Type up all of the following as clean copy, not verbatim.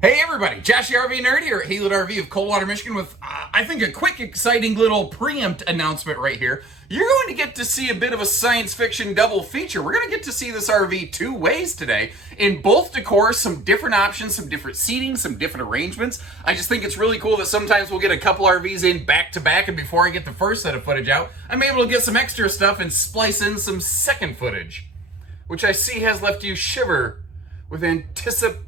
Hey everybody, Josh the RV Nerd here at Haylett RV of Coldwater, Michigan with, I think, a quick, exciting little preempt announcement right here. You're going to get to see a bit of a science fiction double feature. We're going to get to see this RV two ways today. In both decor, some different options, some different seating, some different arrangements. I just think it's really cool that sometimes we'll get a couple RVs in back to back, and before I get the first set of footage out, I'm able to get some extra stuff and splice in some second footage, which I see has left you shiver with anticipation.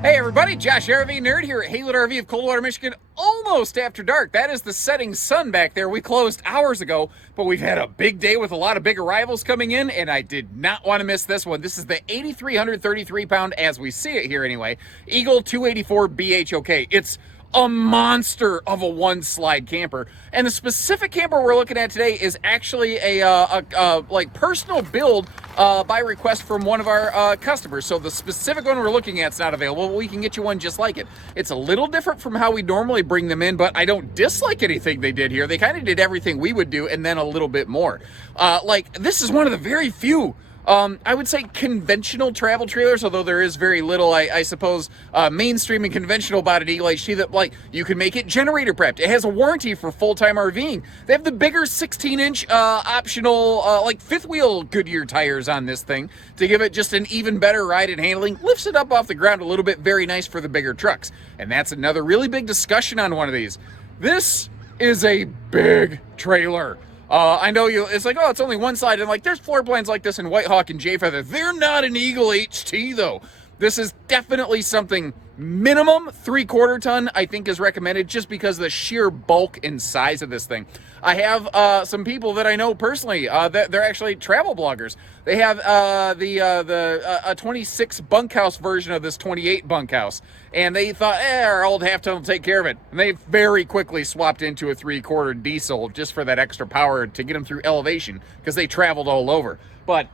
Hey everybody, Josh RV Nerd here at Haylett RV of Coldwater, Michigan, almost after dark. That is the setting sun back there. We closed hours ago, but we've had a big day with a lot of big arrivals coming in, and I did not want to miss this one. This is the 8,333 pound, as we see it here anyway, Eagle 284 BHOK. It's a monster of a one-slide camper, and the specific camper we're looking at today is actually a like personal build by request from one of our customers. So the specific one we're looking at is not available, but we can get you one just like it. It's a little different from how we normally bring them in, but I don't dislike anything they did here. They kind of did everything we would do and then a little bit more. Like, this is one of the very few I would say conventional travel trailers, although there is very little, I suppose, mainstream and conventional about an Eagle HT that, like, you can make it generator prepped. It has a warranty for full-time RVing. They have the bigger 16-inch optional, like, fifth-wheel Goodyear tires on this thing to give it just an even better ride and handling. Lifts it up off the ground a little bit, very nice for the bigger trucks. And that's another really big discussion on one of these. This is a big trailer. I know it's like, oh, it's only one side, and like, there's floor plans like this in White Hawk and Jayfeather. They're not an Eagle HT though. This is definitely something minimum 3/4 ton, I think, is recommended just because of the sheer bulk and size of this thing. I have some people that I know personally that they're actually travel bloggers. They have a 26 bunkhouse version of this 28 bunkhouse, and they thought, our old half ton will take care of it. And they very quickly swapped into a 3/4 diesel just for that extra power to get them through elevation because they traveled all over. But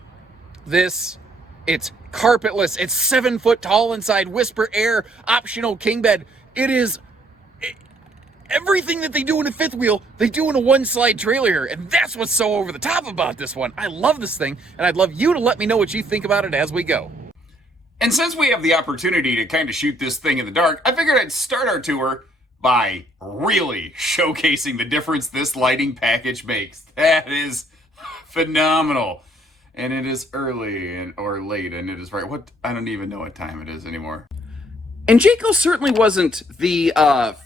this, it's carpetless. It's 7 foot tall inside, whisper air, optional king bed. It is everything that they do in a fifth wheel, they do in a one slide trailer. And that's what's so over the top about this one. I love this thing, and I'd love you to let me know what you think about it as we go. And since we have the opportunity to kind of shoot this thing in the dark, I figured I'd start our tour by really showcasing the difference this lighting package makes. That is phenomenal. And it is early or late, and it is right. I don't even know what time it is anymore. And Jayco certainly wasn't the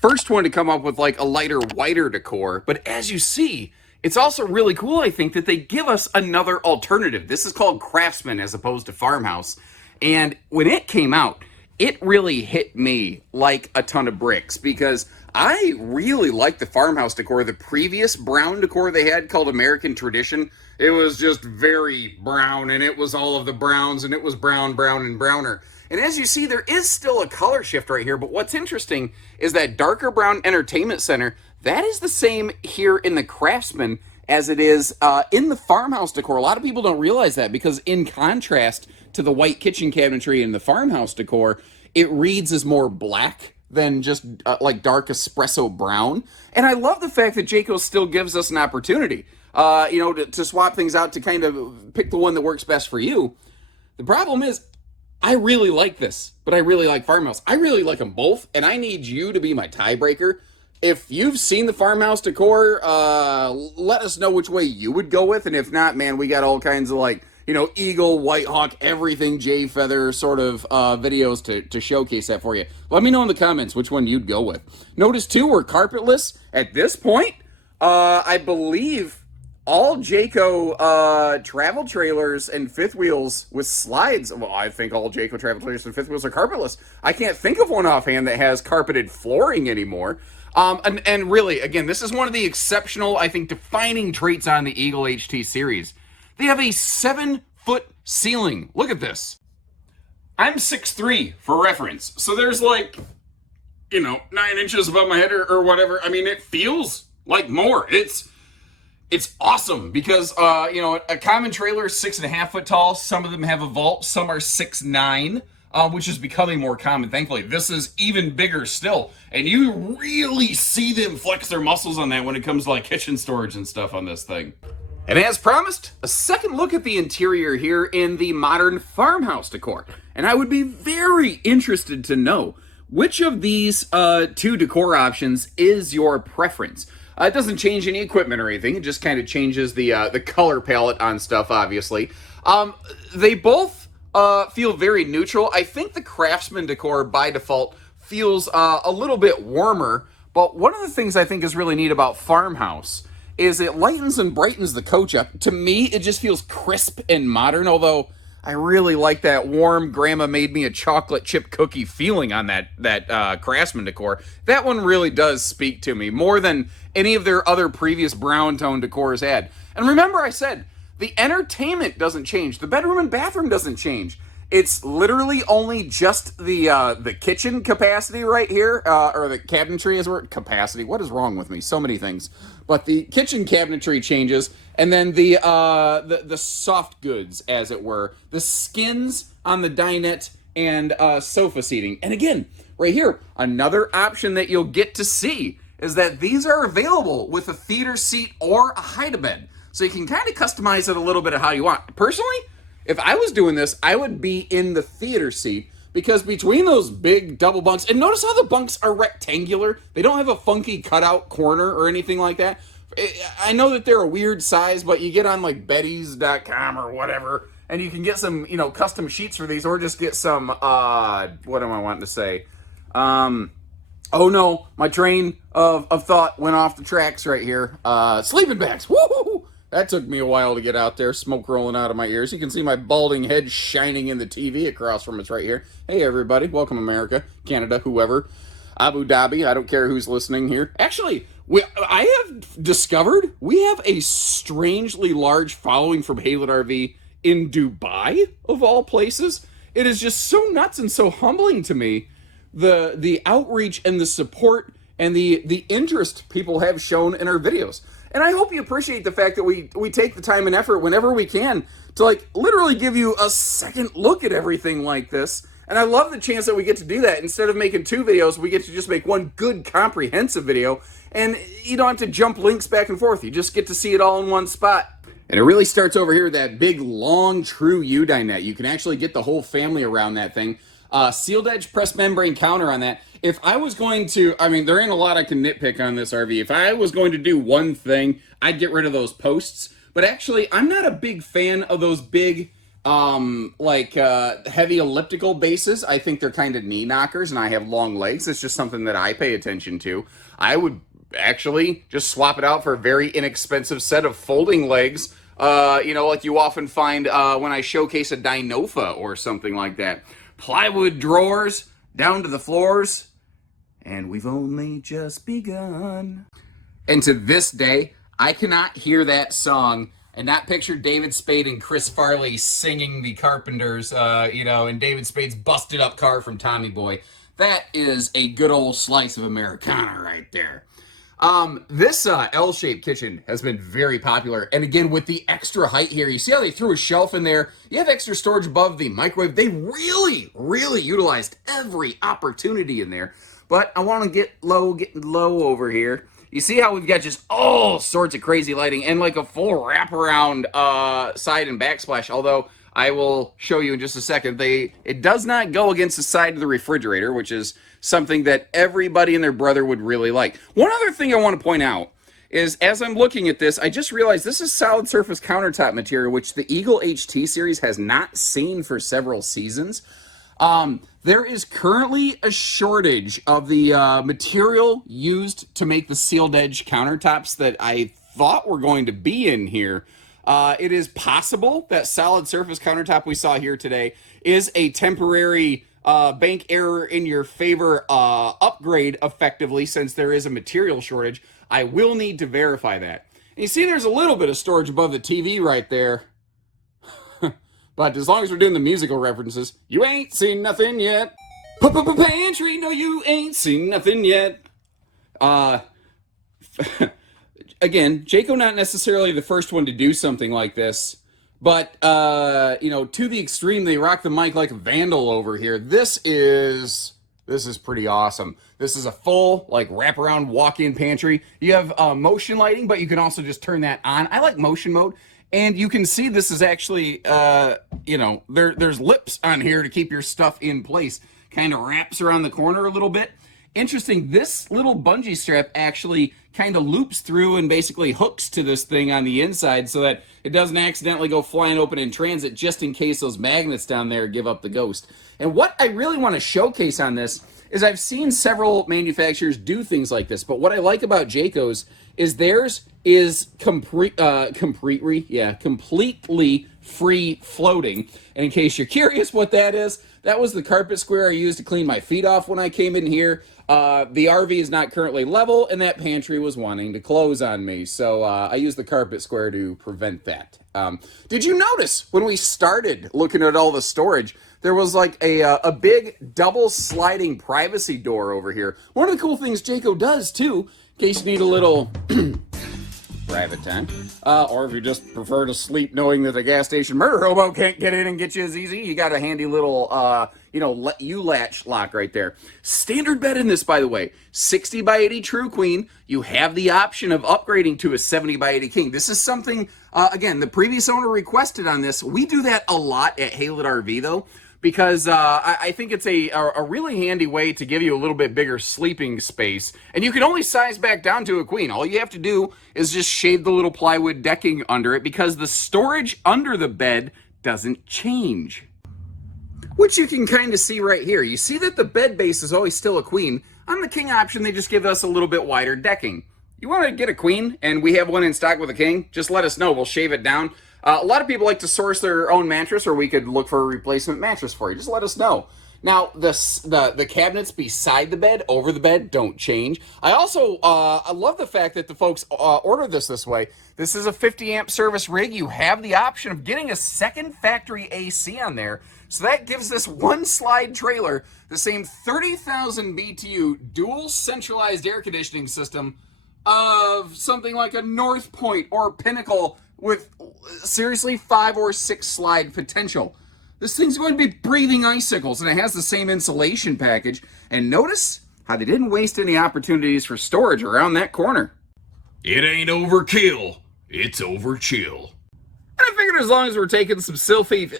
first one to come up with like a lighter, whiter decor, but as you see, it's also really cool, I think, that they give us another alternative. This is called Craftsman as opposed to Farmhouse. And when it came out, it really hit me like a ton of bricks because I really liked the Farmhouse decor. The previous brown decor they had called American Tradition, it was just very brown, and it was all of the browns, and it was brown, brown, and browner. And as you see, there is still a color shift right here, but what's interesting is that darker brown entertainment center, that is the same here in the Craftsman as it is in the Farmhouse decor. A lot of people don't realize that because in contrast to the white kitchen cabinetry in the Farmhouse decor, it reads as more black than just like dark espresso brown. And I love the fact that Jayco still gives us an opportunity, to swap things out, to kind of pick the one that works best for you. The problem is, I really like this, but I really like Farmhouse. I really like them both, and I need you to be my tiebreaker. If you've seen the Farmhouse decor, let us know which way you would go with, and if not, man, we got all kinds of, like, Eagle, White Hawk, everything Jayfeather sort of videos to showcase that for you. Let me know in the comments which one you'd go with. Notice, too, we're carpetless. At this point, I believe all Jayco travel trailers and fifth wheels with slides, well, I think all Jayco travel trailers and fifth wheels are carpetless. I can't think of one offhand that has carpeted flooring anymore. And really, again, this is one of the exceptional, I think, defining traits on the Eagle HT series. They have a 7-foot ceiling. Look at this. I'm 6'3" for reference. So there's like, 9 inches above my head or whatever. I mean, it feels like more. It's awesome because, a common trailer is 6.5 foot tall. Some of them have a vault. Some are 6'9". which is becoming more common, thankfully. This is even bigger still, and you really see them flex their muscles on that when it comes to like kitchen storage and stuff on this thing. And as promised, a second look at the interior here in the modern farmhouse decor. And I would be very interested to know which of these two decor options is your preference. It doesn't change any equipment or anything. It just kind of changes the color palette on stuff, obviously. They both feel very neutral. I think the Craftsman decor, by default, feels a little bit warmer. But one of the things I think is really neat about Farmhouse is it lightens and brightens the coach up. To me, it just feels crisp and modern, although I really like that warm grandma made me a chocolate chip cookie feeling on that Craftsman decor. That one really does speak to me more than any of their other previous brown tone decors had. And remember I said, the entertainment doesn't change. The bedroom and bathroom doesn't change. It's literally only just the kitchen capacity right here, or the cabinetry is word capacity. What is wrong with me? So many things. But the kitchen cabinetry changes, and then the soft goods, as it were, the skins on the dinette and sofa seating. And again, right here, another option that you'll get to see is that these are available with a theater seat or a hide-a-bed. So you can kind of customize it a little bit of how you want. Personally, if I was doing this, I would be in the theater seat because between those big double bunks, and notice how the bunks are rectangular. They don't have a funky cutout corner or anything like that. I know that they're a weird size, but you get on like Betty's.com or whatever, and you can get some, custom sheets for these, or just get some, what am I wanting to say? Oh no, my train of thought went off the tracks right here. Sleeping bags, woohoo! That took me a while to get out there, smoke rolling out of my ears. You can see my balding head shining in the TV across from us right here. Hey everybody, welcome America, Canada, whoever. Abu Dhabi, I don't care who's listening here. Actually, I have discovered we have a strangely large following from Haylett RV in Dubai, of all places. It is just so nuts and so humbling to me, the outreach and the support and the interest people have shown in our videos. And I hope you appreciate the fact that we take the time and effort whenever we can to like literally give you a second look at everything like this. And I love the chance that we get to do that. Instead of making two videos, we get to just make one good comprehensive video. And you don't have to jump links back and forth. You just get to see it all in one spot. And it really starts over here with that big, long, true U dinette. You can actually get the whole family around that thing. Sealed edge press membrane counter on that. If I was going to, there ain't a lot I can nitpick on this RV. If I was going to do one thing, I'd get rid of those posts. But actually, I'm not a big fan of those big, heavy elliptical bases. I think they're kind of knee knockers, and I have long legs. It's just something that I pay attention to. I would actually just swap it out for a very inexpensive set of folding legs, like you often find when I showcase a Dinofa or something like that. Plywood drawers down to the floors, and we've only just begun. And to this day, I cannot hear that song and not picture David Spade and Chris Farley singing the Carpenters, in David Spade's busted up car from Tommy Boy. That is a good old slice of Americana right there. This L-shaped kitchen has been very popular, and again with the extra height here, you see how they threw a shelf in there? You have extra storage above the microwave. They really, really utilized every opportunity in there. But I want to get low over here. You see how we've got just all sorts of crazy lighting and like a full wraparound side and backsplash, although I will show you in just a second. It does not go against the side of the refrigerator, which is something that everybody and their brother would really like. One other thing I want to point out is, as I'm looking at this, I just realized this is solid surface countertop material, which the Eagle HT series has not seen for several seasons. There is currently a shortage of the material used to make the sealed edge countertops that I thought were going to be in here. It is possible that solid surface countertop we saw here today is a temporary bank error in your favor upgrade, effectively, since there is a material shortage. I will need to verify that. And you see there's a little bit of storage above the TV right there. But as long as we're doing the musical references, you ain't seen nothing yet. Pantry, no, you ain't seen nothing yet. Again, Jayco not necessarily the first one to do something like this, But, you know, to the extreme, they rock the mic like a vandal over here. This is pretty awesome. This is a full, like, wraparound walk-in pantry. You have motion lighting, but you can also just turn that on. I like motion mode. And you can see this is actually, you know, there's lips on here to keep your stuff in place. Kind of wraps around the corner a little bit. Interesting, this little bungee strap actually kind of loops through and basically hooks to this thing on the inside so that it doesn't accidentally go flying open in transit, just in case those magnets down there give up the ghost. And what I really want to showcase on this is I've seen several manufacturers do things like this, but what I like about Jayco's is theirs is completely free floating. And in case you're curious what that is, that was the carpet square I used to clean my feet off when I came in here. The RV is not currently level, and that pantry was wanting to close on me. So I used the carpet square to prevent that. Did you notice when we started looking at all the storage, there was like a big double sliding privacy door over here. One of the cool things Jayco does, too, in case you need a little private time, or if you just prefer to sleep knowing that the gas station murder hobo can't get in and get you as easy, you got a handy little, you know, U-latch lock right there. Standard bed in this, by the way, 60 by 80 true queen. You have the option of upgrading to a 70 by 80 king. This is something, again, the previous owner requested on this. We do that a lot at Haylett RV, though, because I think it's a really handy way to give you a little bit bigger sleeping space. And you can only size back down to a queen. All you have to do is just shave the little plywood decking under it, because the storage under the bed doesn't change. Which you can kind of see right here. You see that the bed base is always still a queen. On the king option, they just give us a little bit wider decking. You want to get a queen, and we have one in stock with a king, just let us know. We'll shave it down. A lot of people like to source their own mattress, or we could look for a replacement mattress for you. Just let us know. Now, the cabinets beside the bed, over the bed, don't change. I also I love the fact that the folks ordered this way. This is a 50 amp service rig. You have the option of getting a second factory AC on there. So that gives this one slide trailer the same 30,000 BTU dual centralized air conditioning system of something like a North Point or Pinnacle, with seriously 5 or 6 slide potential. This thing's going to be breathing icicles, and it has the same insulation package. And notice how they didn't waste any opportunities for storage around that corner. It ain't overkill, it's overchill. And I figured as long as we're taking some Sylphy?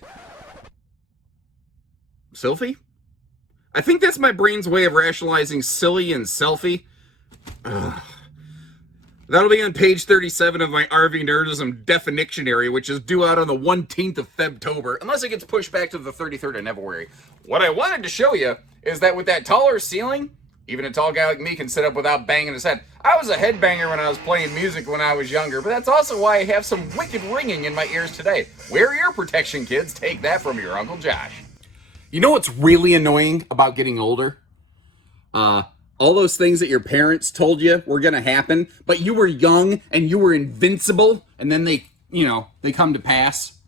I think that's my brain's way of rationalizing silly and selfie. That'll be on page 37 of my RV Nerdism Definitionary, which is due out on the 19th of Febtober, unless it gets pushed back to the 33rd of February. What I wanted to show you is that with that taller ceiling, even a tall guy like me can sit up without banging his head. I was a headbanger when I was playing music when I was younger, but that's also why I have some wicked ringing in my ears today. Wear ear protection, kids. Take that from your Uncle Josh. You know what's really annoying about getting older? All those things that your parents told you were going to happen, but you were young and you were invincible, and then they come to pass.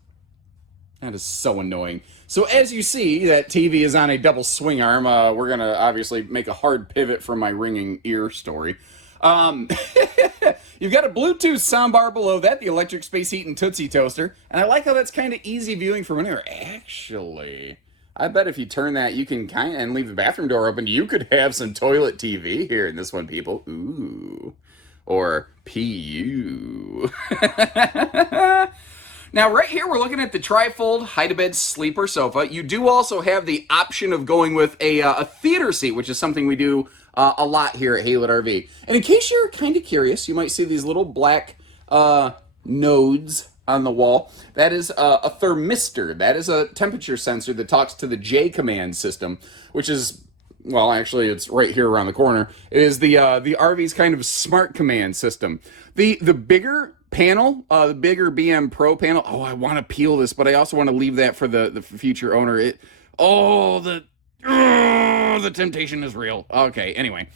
That is so annoying. So as you see, that TV is on a double swing arm. We're going to obviously make a hard pivot from my ringing ear story. You've got a Bluetooth soundbar below that, the electric space heat and Tootsie Toaster, and I like how that's kind of easy viewing from anywhere. Actually, I bet if you turn that, you can kind of, and leave the bathroom door open, you could have some toilet TV here in this one, people. Ooh. Or PU. Now, right here, we're looking at the trifold hide-a-bed sleeper sofa. You do also have the option of going with a theater seat, which is something we do a lot here at Haylett RV. And in case you're kind of curious, you might see these little black nodes on the wall. That is a thermistor. That is a temperature sensor that talks to the J command system, which is, well, actually, it's right here around the corner. It is the RV's kind of smart command system. The bigger panel, the bigger BM Pro panel. Oh, I want to peel this, but I also want to leave that for the future owner. The temptation is real. Okay, anyway.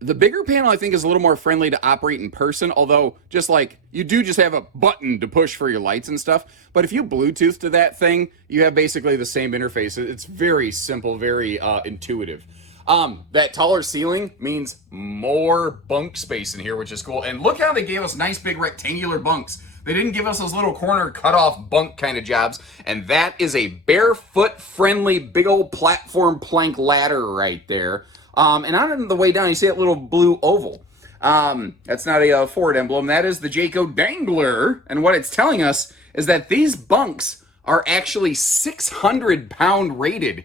The bigger panel, I think, is a little more friendly to operate in person, although just like you do just have a button to push for your lights and stuff. But if you Bluetooth to that thing, you have basically the same interface. It's very simple, very intuitive. That taller ceiling means more bunk space in here, which is cool. And look how they gave us nice big rectangular bunks They didn't give us those little corner cut-off bunk kind of jobs. And that is a barefoot-friendly big old platform plank ladder right there. And on the way down, you see that little blue oval. That's not a Ford emblem. That is the Jayco Dangler. And what it's telling us is that these bunks are actually 600-pound rated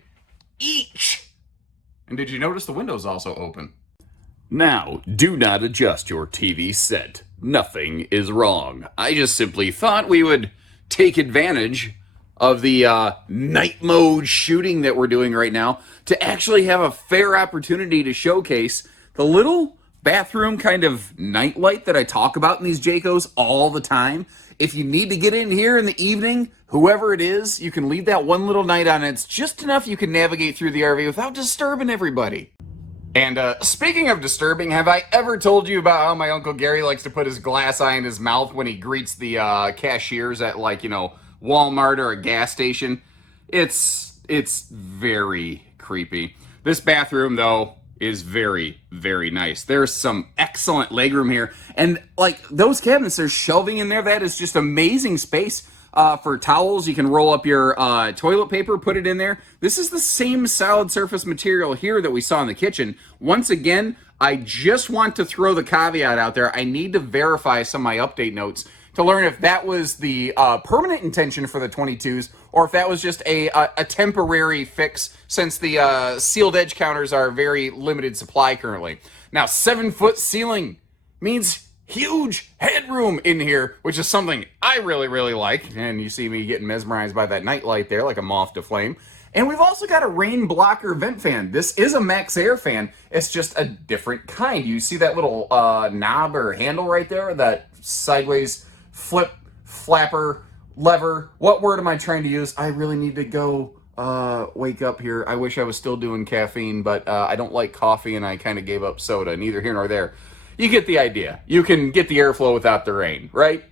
each. And did you notice the window's also open? Now, do not adjust your TV set. Nothing is wrong. I just simply thought we would take advantage of the night mode shooting that we're doing right now to actually have a fair opportunity to showcase the little bathroom kind of night light that I talk about in these Jaycos all the time. If you need to get in here in the evening, whoever it is, you can leave that one little light on. It's just enough you can navigate through the RV without disturbing everybody. And speaking of disturbing, have I ever told you about how my Uncle Gary likes to put his glass eye in his mouth when he greets the cashiers at, like, you know, Walmart or a gas station? It's very creepy. This bathroom, though, is very, very nice. There's some excellent legroom here. And, like, those cabinets, there's shelving in there. That is just amazing space. For towels, you can roll up your toilet paper, put it in there. This is the same solid surface material here that we saw in the kitchen. Once again, I just want to throw the caveat out there. I need to verify some of my update notes to learn if that was the permanent intention for the 22s or if that was just a temporary fix since the sealed edge counters are very limited supply currently. Now, 7-foot ceiling means huge headroom in here, which is something I really, really like. And you see me getting mesmerized by that night light there like a moth to flame. And we've also got a rain blocker vent fan. This is a Max Air fan. It's just a different kind. You see that little knob or handle right there? That sideways flip, flapper, lever. What word am I trying to use? I really need to go wake up here. I wish I was still doing caffeine, but I don't like coffee and I kind of gave up soda. Neither here nor there. You get the idea. You can get the airflow without the rain, right?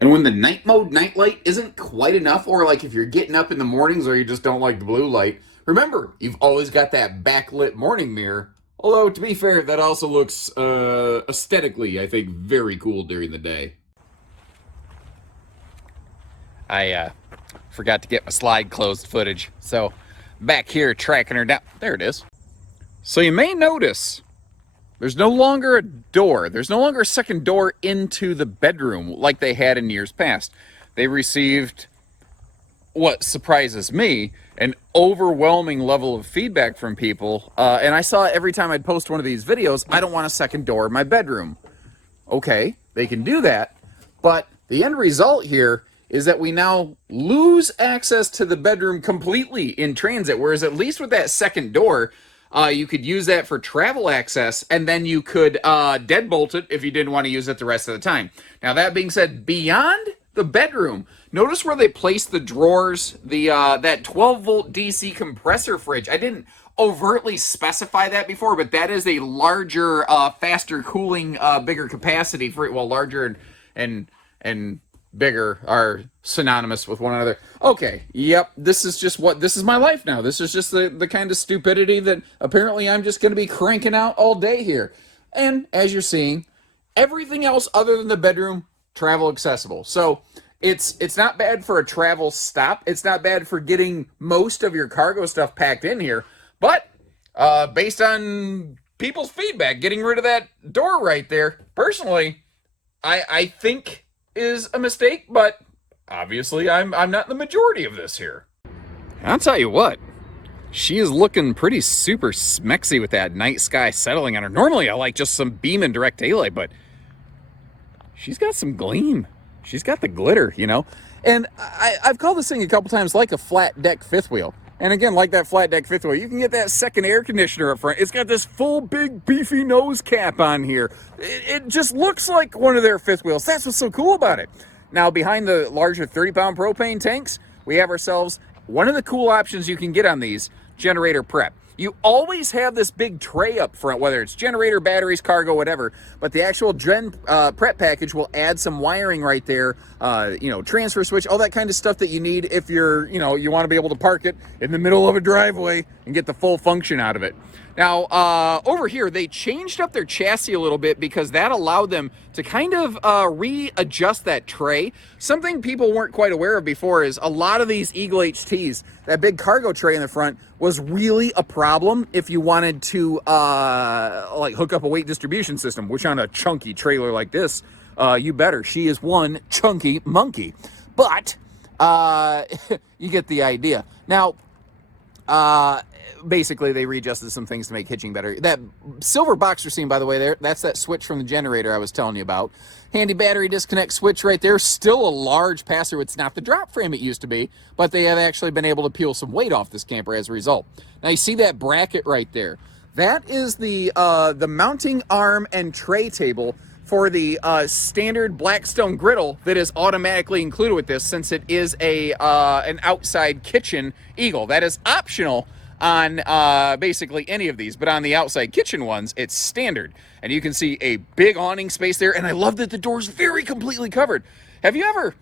And when the night mode night light isn't quite enough, or like if you're getting up in the mornings or you just don't like the blue light, remember, you've always got that backlit morning mirror. Although, to be fair, that also looks aesthetically, I think, very cool during the day. I forgot to get my slide closed footage, so back here tracking her down. There it is. So you may notice there's no longer a door. There's no longer a second door into the bedroom like they had in years past. They received, what surprises me, an overwhelming level of feedback from people. And I saw every time I'd post one of these videos, I don't want a second door in my bedroom. Okay, they can do that. But the end result here is that we now lose access to the bedroom completely in transit. Whereas at least with that second door, you could use that for travel access, and then you could deadbolt it if you didn't want to use it the rest of the time. Now, that being said, beyond the bedroom, notice where they placed the drawers, that 12-volt DC compressor fridge. I didn't overtly specify that before, but that is a larger, faster cooling, bigger capacity for it. Well, larger and bigger are synonymous with one another. Okay, yep, this is my life now. This is just the kind of stupidity that apparently I'm just going to be cranking out all day here. And as you're seeing, everything else other than the bedroom, travel accessible. So it's not bad for a travel stop. It's not bad for getting most of your cargo stuff packed in here. But based on people's feedback, getting rid of that door right there, personally, I think is a mistake, but obviously I'm not the majority of this here. And I'll tell you what, she is looking pretty super smexy with that night sky settling on her. Normally I like just some beam and direct daylight, but she's got some gleam. She's got the glitter, you know? And I've called this thing a couple times like a flat deck fifth wheel. And again, like that flat deck fifth wheel, you can get that second air conditioner up front. It's got this full, big, beefy nose cap on here. It just looks like one of their fifth wheels. That's what's so cool about it. Now, behind the larger 30-pound propane tanks, we have ourselves one of the cool options you can get on these, generator prep. You always have this big tray up front, whether it's generator, batteries, cargo, whatever, but the actual prep package will add some wiring right there, transfer switch, all that kind of stuff that you need if you're, you want to be able to park it in the middle of a driveway and get the full function out of it. Now, over here, they changed up their chassis a little bit because that allowed them to kind of readjust that tray. Something people weren't quite aware of before is a lot of these Eagle HTs, that big cargo tray in the front was really a problem if you wanted to hook up a weight distribution system, which on a chunky trailer like this, you better. She is one chunky monkey. But you get the idea. Now, basically they readjusted some things to make hitching better. That silver box you're seeing, by the way, there, that's that switch from the generator I was telling you about. Handy battery disconnect switch right there. Still a large passer. It's not the drop frame it used to be, but they have actually been able to peel some weight off this camper as a result. Now you see that bracket right there. That is the mounting arm and tray table for the standard Blackstone griddle that is automatically included with this, since it is an outside kitchen Eagle. That is optional on basically any of these, but on the outside kitchen ones, it's standard. And you can see a big awning space there, and I love that the door's very completely covered. Have you ever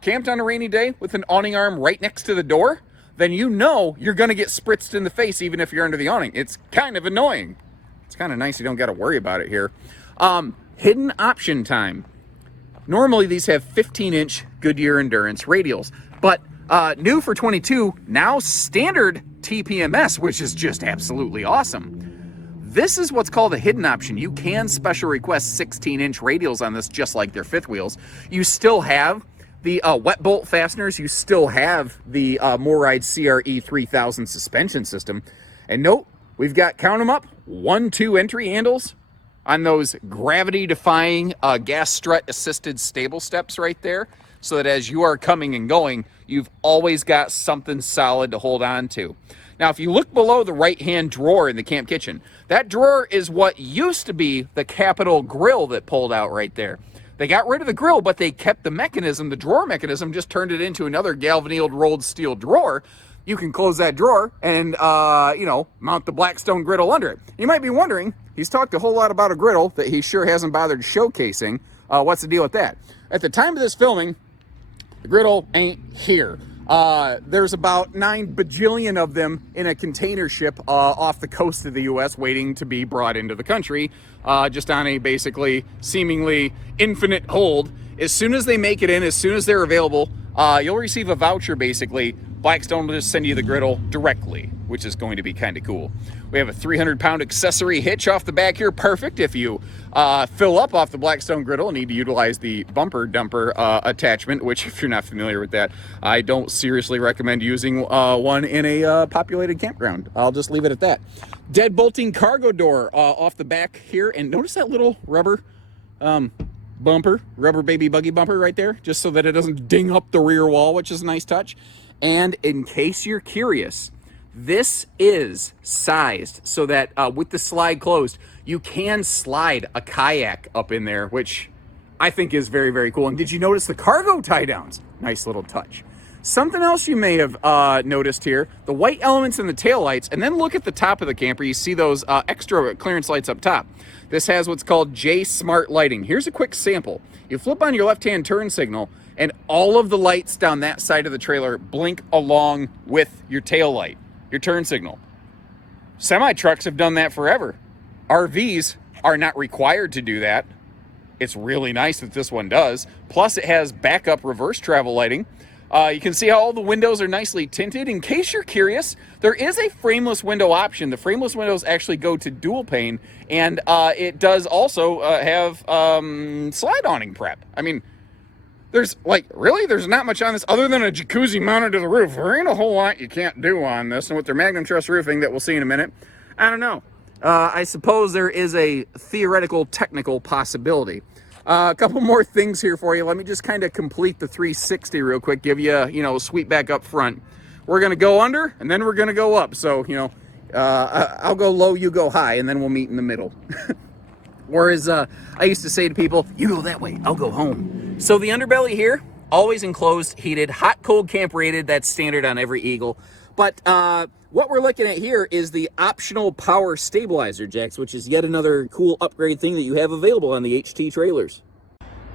camped on a rainy day with an awning arm right next to the door? Then you know you're going to get spritzed in the face even if you're under the awning. It's kind of annoying. It's kind of nice you don't got to worry about it here. Hidden option time. Normally these have 15-inch Goodyear Endurance radials, but new for 22, now standard TPMS, which is just absolutely awesome. This is what's called a hidden option. You can special request 16-inch radials on this, just like their fifth wheels. You still have the wet bolt fasteners. You still have the Moride CRE 3000 suspension system. And note, we've got, count them up, 1-2 entry handles on those gravity-defying gas strut-assisted stable steps right there, so that as you are coming and going, you've always got something solid to hold on to. Now, if you look below the right-hand drawer in the camp kitchen, that drawer is what used to be the Capital grill that pulled out right there. They got rid of the grill, but they kept the mechanism, the drawer mechanism, just turned it into another galvanized rolled steel drawer. You can close that drawer and, mount the Blackstone griddle under it. You might be wondering, he's talked a whole lot about a griddle that he sure hasn't bothered showcasing. What's the deal with that? At the time of this filming, the griddle ain't here. There's about 9 bajillion of them in a container ship off the coast of the U.S. waiting to be brought into the country, just on a basically seemingly infinite hold. As soon as they make it in, as soon as they're available, you'll receive a voucher basically. Blackstone will just send you the griddle directly, which is going to be kind of cool. We have a 300-pound accessory hitch off the back here. Perfect if you fill up off the Blackstone griddle and need to utilize the bumper dumper attachment, which, if you're not familiar with that, I don't seriously recommend using one in a populated campground. I'll just leave it at that. Dead bolting cargo door off the back here. And notice that little rubber bumper, rubber baby buggy bumper right there, just so that it doesn't ding up the rear wall, which is a nice touch. And in case you're curious, this is sized so that with the slide closed, you can slide a kayak up in there, which I think is very, very cool. And did you notice the cargo tie downs? Nice little touch. Something else you may have noticed here, the white elements in the taillights, and then look at the top of the camper. You see those extra clearance lights up top. This has what's called J Smart lighting. Here's a quick sample. You flip on your left-hand turn signal, and all of the lights down that side of the trailer blink along with your tail light, your turn signal. Semi-trucks have done that forever. RVs are not required to do that. It's really nice that this one does. Plus, it has backup reverse travel lighting. You can see how all the windows are nicely tinted. In case you're curious, there is a frameless window option. The frameless windows actually go to dual pane, and it does also have slide awning prep. I mean, there's not much on this other than a jacuzzi mounted to the roof. There ain't a whole lot you can't do on this. And with their Magnum Truss roofing that we'll see in a minute, I don't know. I suppose there is a theoretical, technical possibility. A couple more things here for you. Let me just kind of complete the 360 real quick, give you, a sweep back up front. We're going to go under, and then we're going to go up. So, I'll go low, you go high, and then we'll meet in the middle. Whereas I used to say to people, you go that way, I'll go home. So the underbelly here, always enclosed, heated, hot, cold camp rated. That's standard on every Eagle. But what we're looking at here is the optional power stabilizer jacks, which is yet another cool upgrade thing that you have available on the HT trailers.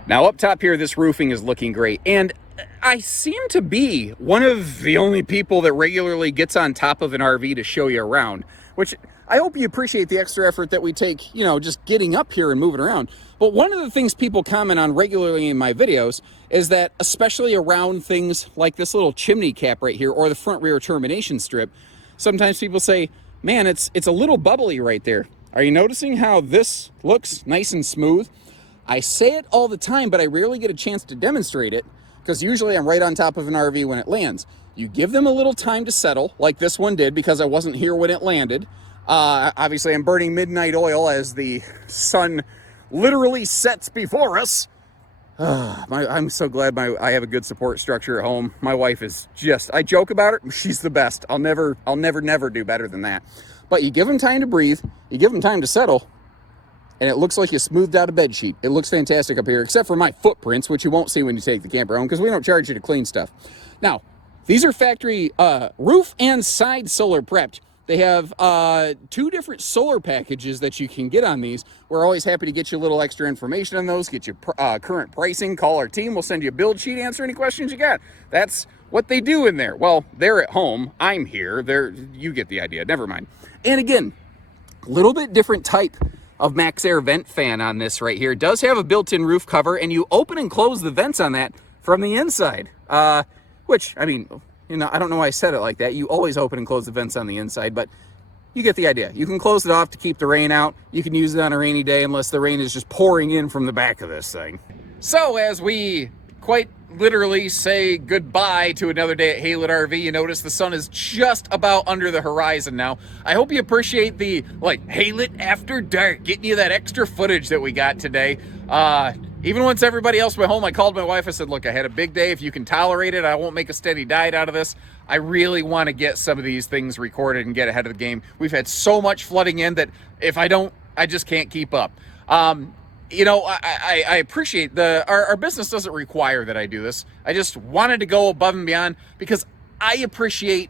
Now up top here, this roofing is looking great, and I seem to be one of the only people that regularly gets on top of an RV to show you around, which I hope you appreciate the extra effort that we take, you know, just getting up here and moving around. But one of the things people comment on regularly in my videos is that, especially around things like this little chimney cap right here or the front rear termination strip, sometimes people say, man, it's a little bubbly right there. Are you noticing how this looks nice and smooth? I say it all the time, but I rarely get a chance to demonstrate it because usually I'm right on top of an RV when it lands. You give them a little time to settle, like this one did because I wasn't here when it landed. Obviously, I'm burning midnight oil as the sun literally sets before us. I'm so glad I have a good support structure at home. My wife is just, I joke about her, she's the best. I'll never do better than that. But you give them time to breathe, you give them time to settle, and it looks like you smoothed out a bed sheet. It looks fantastic up here, except for my footprints, which you won't see when you take the camper home because we don't charge you to clean stuff. Now, these are factory roof and side solar prepped. They have 2 different solar packages that you can get on these. We're always happy to get you a little extra information on those, get you current pricing, call our team. We'll send you a build sheet, answer any questions you got. That's what they do in there. Well, they're at home. I'm here. You get the idea. Never mind. And again, a little bit different type of max air vent fan on this right here. It does have a built-in roof cover, and you open and close the vents on that from the inside, which, I mean, you know, I don't know why I said it like that. You always open and close the vents on the inside, but you get the idea. You can close it off to keep the rain out. You can use it on a rainy day unless the rain is just pouring in from the back of this thing. So as we quite literally say goodbye to another day at Haylett RV, you notice the sun is just about under the horizon now. I hope you appreciate the, like, Haylett After Dark, getting you that extra footage that we got today. Even once everybody else went home, I called my wife. I said, look, I had a big day. If you can tolerate it, I won't make a steady diet out of this. I really want to get some of these things recorded and get ahead of the game. We've had so much flooding in that if I don't, I just can't keep up. You know, I appreciate our business doesn't require that I do this. I just wanted to go above and beyond because I appreciate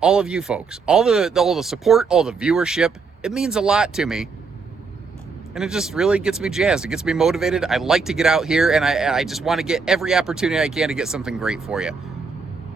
all of you folks, all the support, all the viewership. It means a lot to me. And it just really gets me jazzed. It gets me motivated. I like to get out here, and I just want to get every opportunity I can to get something great for you.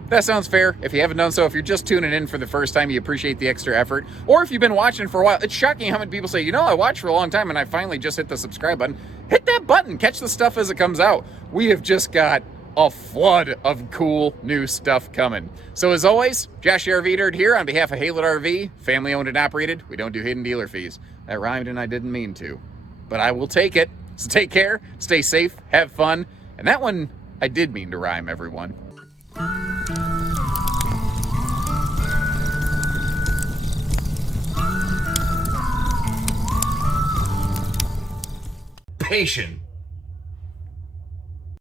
That sounds fair. If you haven't done so, if you're just tuning in for the first time, you appreciate the extra effort. Or if you've been watching for a while, it's shocking how many people say, you know, I watched for a long time, and I finally just hit the subscribe button. Hit that button. Catch the stuff as it comes out. We have just got a flood of cool new stuff coming. So as always, Josh RV Nerd here on behalf of Haylett RV, family owned and operated. We don't do hidden dealer fees. That rhymed and I didn't mean to, but I will take it. So take care, stay safe, have fun. And that one, I did mean to rhyme, everyone. Patient